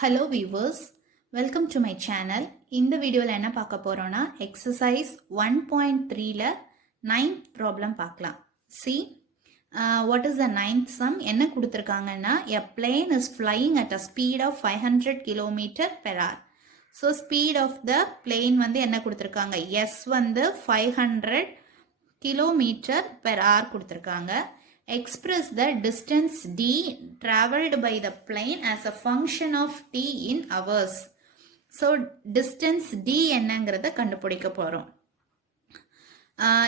Hello viewers, welcome to my channel. இந்த வீடியோவில் என்ன பார்க்க போறோம்னா exercise 1.3ல 9th problem பார்க்கலாம். See, what is the 9th sum? என்ன கொடுத்திருக்காங்கன்னா a plane is flying at a speed of 500 km per hour. So speed of the plane வந்து என்ன கொடுத்திருக்காங்க? S வந்து 500 km per hour கொடுத்திருக்காங்க. Express the distance d traveled by the plane as a function of t in hours. So distance d என்னங்கிறத கண்டுபிடிக்க போறோம்.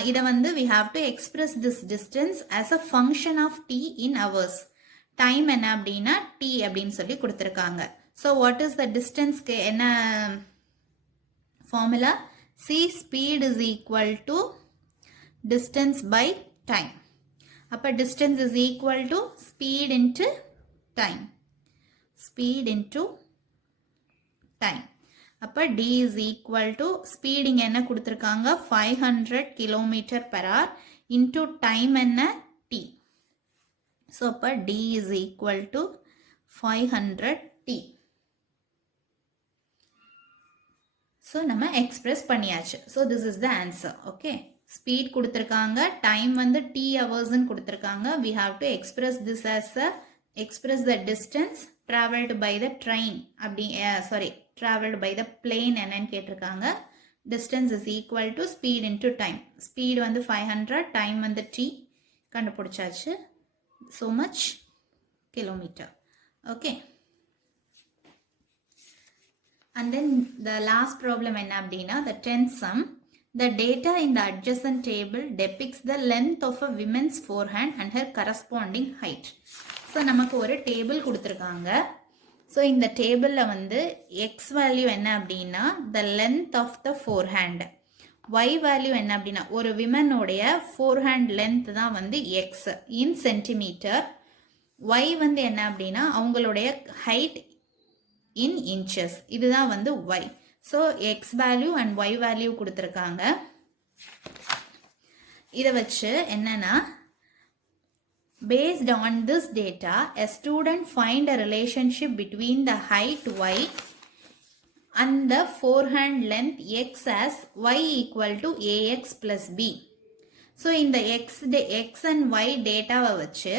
இதை வந்து we have to express this distance as a function of t in hours. Time என்ன அப்படின்னா t அப்படின்னு சொல்லி கொடுத்திருக்காங்க. So what is the distance என்ன formula? C speed is equal to distance by time. அப்போ distance is equal to speed into time. Speed into time. அப்போ d is equal to speed இங்க என்ன கொடுத்திருக்காங்க 500 km per hour into time என்ன t. So அப்போ d is equal to 500 t. So நம்ம express பண்ணியாச்சு. So this is the answer. Okay. Speed கொடுத்திருக்காங்க, time வந்து t hours ன்னு கொடுத்திருக்காங்க. We have to express this as express the distance traveled by the train. அப்படி traveled by the plane என்னன்னு கேட்டிருக்காங்க. Distance is equal to speed into time. Speed வந்து 500, time வந்து t கண்டுபிடிச்சாச்சு. So much kilometer. Okay. And then the last problem என்ன அப்படின்னா the 10th sum. The data in the adjacent table depicts the length of a woman's forehand and her corresponding height. So நமக்கு ஒரு டேபிள் கொடுத்திருக்காங்க. So இந்த டேபிள்ல வந்து x வேல்யூ என்ன அப்படின்னா the length of the forehand. y value என்ன அப்படின்னா ஒரு விமனோடைய forehand length தான் வந்து x in centimeter. y வந்து என்ன அப்படின்னா அவங்களுடைய height in inches. இதுதான் வந்து y. So x value and y value கொடுத்திருக்காங்க. இதை வச்சு என்னன்னா based on this data a student find a relationship between the height y and the forehand length x as y equal to ax plus b. So இந்த x and y டேட்டாவை வச்சு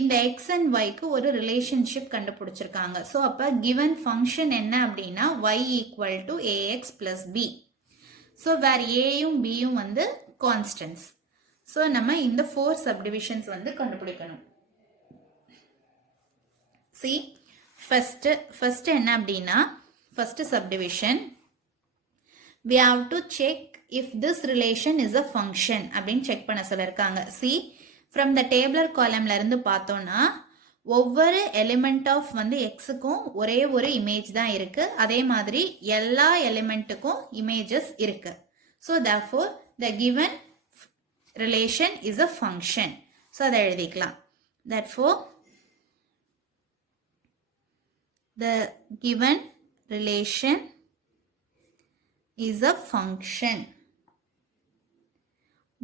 இந்த x and y க்கு ஒரு ரிலேஷன்ஷிப் கண்டுபிடிச்சிருக்காங்க. ஸோ அப்போ given function என்ன அப்படின்னா y equal to ax plus b. So where ஏயும் பியும் வந்து கான்ஸ்டன்ஸ். ஸோ நம்ம இந்த 4 சப்டிவிஷன்ஸ் வந்து கண்டுபிடிக்கணும். சி ஃபர்ஸ்ட் என்ன அப்படின்னா first subdivision we have to check if this relation is a function அப்படின்னு செக் பண்ண சொல்லியிருக்காங்க. சி from the tabular columnல இருந்து பார்த்தோம்னா ஒவ்வொரு எலிமெண்ட் ஆஃப் வந்து எக்ஸுக்கும் ஒரே ஒரு இமேஜ் தான் இருக்கு. அதே மாதிரி எல்லா எலிமெண்ட்டுக்கும் இமேஜஸ் இருக்கு. So therefore the given relation is a function. So அதை எழுதிக்கலாம். therefore the given relation is a function.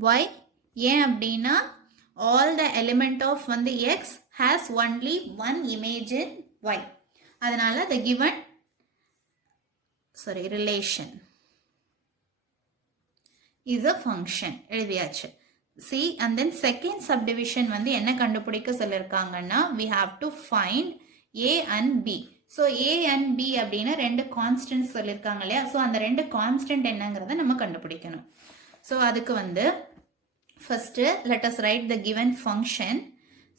why? ஏன் அப்படின்னா all the element of வந்து x has only one image in y. அதனால the given relation is a function எழுதியாச்சு. see and then second subdivision வந்து என்ன கண்டுபிடிக்க சொல்லிருக்காங்கன்னா we have to find a and b. so a and b அப்படின்னா ரெண்டு கான்ஸ்டன்ட் சொல்லிருக்காங்க இல்லையா. ஸோ அந்த ரெண்டு கான்ஸ்டன்ட் என்னங்கிறத நம்ம கண்டுபிடிக்கணும். ஸோ அதுக்கு வந்து first let us write the given function.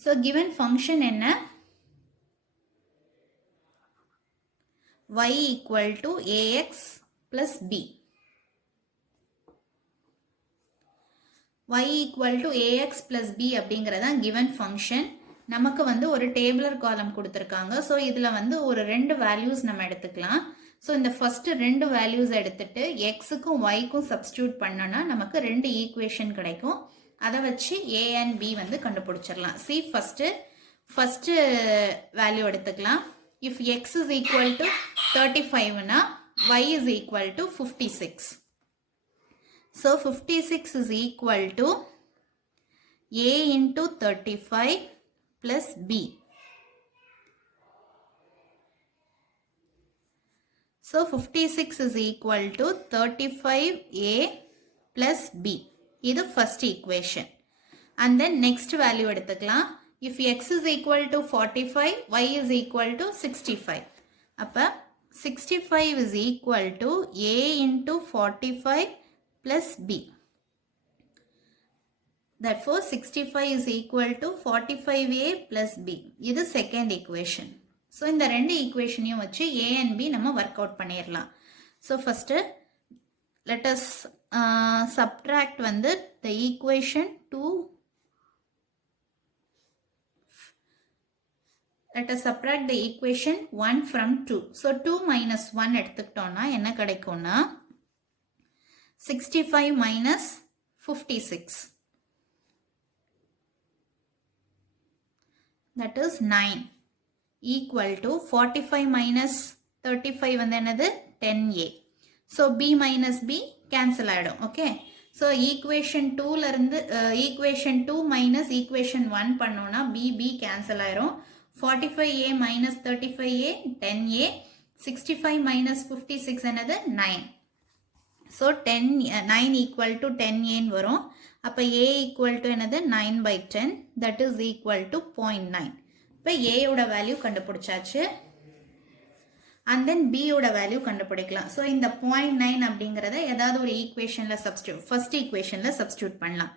so given function என்ன y equal to ax plus b. y equal to ax plus b அப்படிங்கறதான் given function. நமக்கு வந்து ஒரு டேபிளர் காலம் கொடுத்திருக்காங்க. ஸோ இதில் வந்து ஒரு ரெண்டு வேல்யூஸ் நம்ம எடுத்துக்கலாம். ஸோ இந்த ஃபர்ஸ்ட் ரெண்டு வேல்யூஸ் எடுத்துட்டு எக்ஸுக்கும் ஒய்க்கும் சப்ஸ்டியூட் பண்ணோன்னா நமக்கு ரெண்டு ஈக்குவேஷன் கிடைக்கும். அதை வச்சு ஏ அண்ட் பி வந்து கண்டுபிடிச்சிடலாம். சி ஃபர்ஸ்ட் வேல்யூ எடுத்துக்கலாம். If x is equal to 35னா y is equal to 56. So 56 is equal to A into 35 plus B. So 56 is equal to 35a plus b. இது first equation. And then next value எடுத்துக்கலாம். If x is equal to 45, y is equal to 65. அப்ப 65 is equal to a into 45 plus b. Therefore, 65 is equal to 45a plus b. இது second equation. So, இந்த ரெண்டு equationையும் வச்சு a and b நம்ம work out பண்ணிரலாம். So, first, let us subtract வந்து the equation 2. Let us subtract the equation 1 from 2. So, 2 minus 1 எடுத்துக்கிட்டோம்னா என்ன கிடைக்கும்னா 65 minus 56. That is 9 equal to 45 minus 35 வந்து என்னது 10a. So, b minus b cancel ஆயிடும். Okay. So, equation 2 இருந்து equation 2 minus equation 1 பண்ணோம்னா b cancel ஆயிரும். 45a minus 35a 10a. 65 minus 56 என்னது 9. So, 9 equal to 10a வரும். அப்ப a equal to என்னது 9 by 10, that is equal to 0.9. இப்ப a ஓட வேல்யூ கண்டுபிடிச்சாச்சு. And then b ஓட வேல்யூ கண்டுபிடிக்கலாம். So, இந்த 0.9 அப்படிங்கறத ஏதாவது ஒரு ஈக்குவேஷன்ல சப்ஸ்டிட்யூட், ஃபர்ஸ்ட் ஈக்குவேஷன்ல சப்ஸ்டிட்யூட் பண்ணலாம்.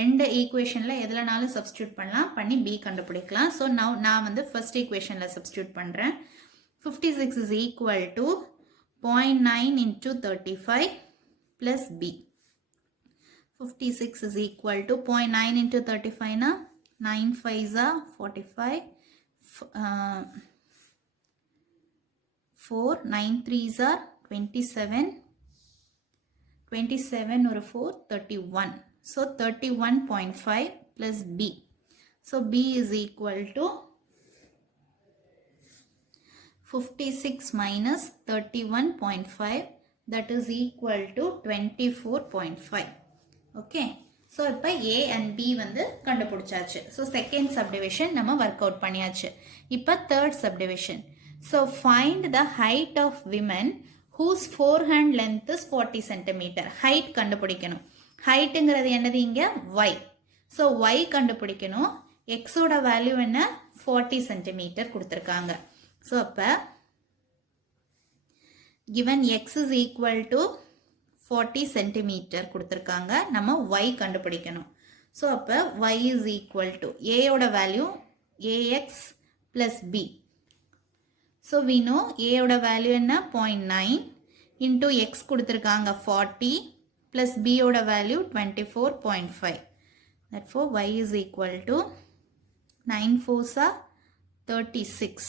ரெண்டு ஈக்குவேஷன்ல எதுலனாலும் சப்ஸ்டிட்யூட் பண்ணலாம், பண்ணி b கண்டுபிடிக்கலாம். So, now நான் வந்து ஃபர்ஸ்ட் ஈக்குவேஷன்ல சப்ஸ்டிட்யூட் பண்றேன். 56 is equal to 0.9 into 35 plus b. 56 is equal to 0.9 into 35 na 9 5s are 45, 4 9 3s are 27, 27 or 4 31. So 31.5 plus b. So b is equal to 56 minus 31.5, that is equal to 24.5. Okay. So, இப்போ a and b வந்து கண்டுபிடிச்சாச்சு. So, second subdivision நம்ம work out பண்ணியாச்சு. இப்போ third subdivision. So, find the height of women whose forehand length is 40 cm. Height கண்டுபிடிக்கணும். Heightங்கிறது என்னது இங்க y. So, y கண்டுபிடிக்கணும். x ஓட வேல்யூ என்ன 40 cm கொடுத்திருக்காங்க. So, அப்ப given x is equal to 40 cm கொடுத்திருக்காங்க, நம்ம y கண்டுபிடிக்கணும். So, அப்ப y is equal to a ஓட value ax plus b. So, we know a ஓட வேல்யூ என்ன 0.9 into x கொடுத்திருக்காங்க 40 plus b ஓட வேல்யூ 24.5. Therefore, y is equal to 9 4s are 36.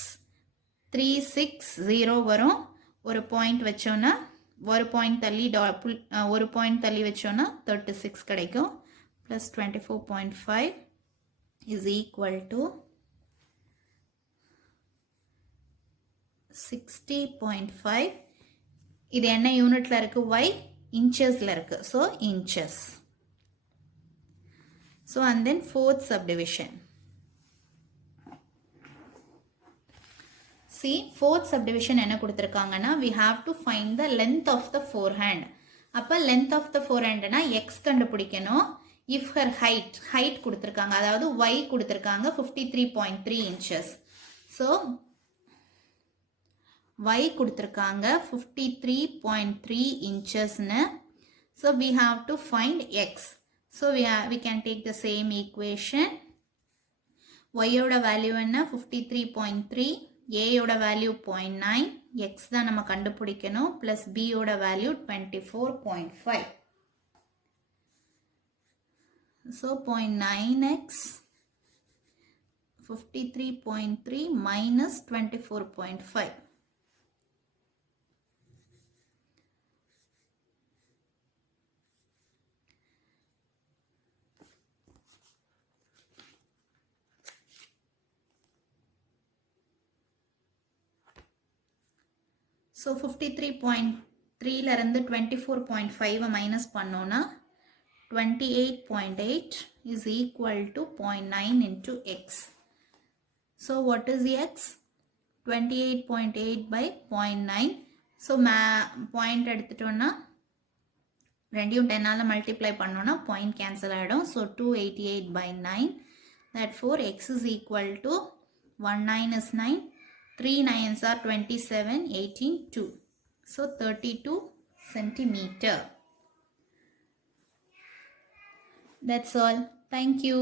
360 வரும். ஒரு பாயிண்ட் வச்சோன்னா ஒரு பாயிண்ட் தள்ளி வச்சோன்னா 36 கிடைக்கும். plus 24.5 is equal to 60.5. இது என்ன யூனிட்ல இருக்கு y inchesல இருக்கு. So inches. So and then fourth subdivision. See, fourth subdivision என்ன கொடுத்திருக்காங்கன்னா we have to find the length of the forehand. அப்ப length of the forehand னா x கண்டுபிடிக்கணும். if her height கொடுத்திருக்காங்க, அதாவது y கொடுத்திருக்காங்க 53.3 inches. So y கொடுத்திருக்காங்க 53.3 inches னு. So we have to find x. So we can take the same equation. y ஓட வேல்யூ என்ன 53.3, a ஓட வேல்யூ 0.9, x தான் நம்ம கண்டுபிடிக்கணும், plus b ஓட வேல்யூ 24.5. So 0.9x 53.3 minus 24.5. So 53.3 ல இருந்து 24.5 மைனஸ் பண்ணோம்னா 28.8 is equal to 0.9 into x. So what is x? 28.8 by 0.9. ஸோ பாயிண்ட் எடுத்துட்டோன்னா ரெண்டையும் 10ஆல் மல்டிப்ளை பண்ணோன்னா பாயிண்ட் கேன்சல் ஆகிடும். ஸோ 288/9. Therefore x is equal to 1 9 is 9, 3 9s are 27, 18, 2. So 32 centimeter. That's all. Thank you.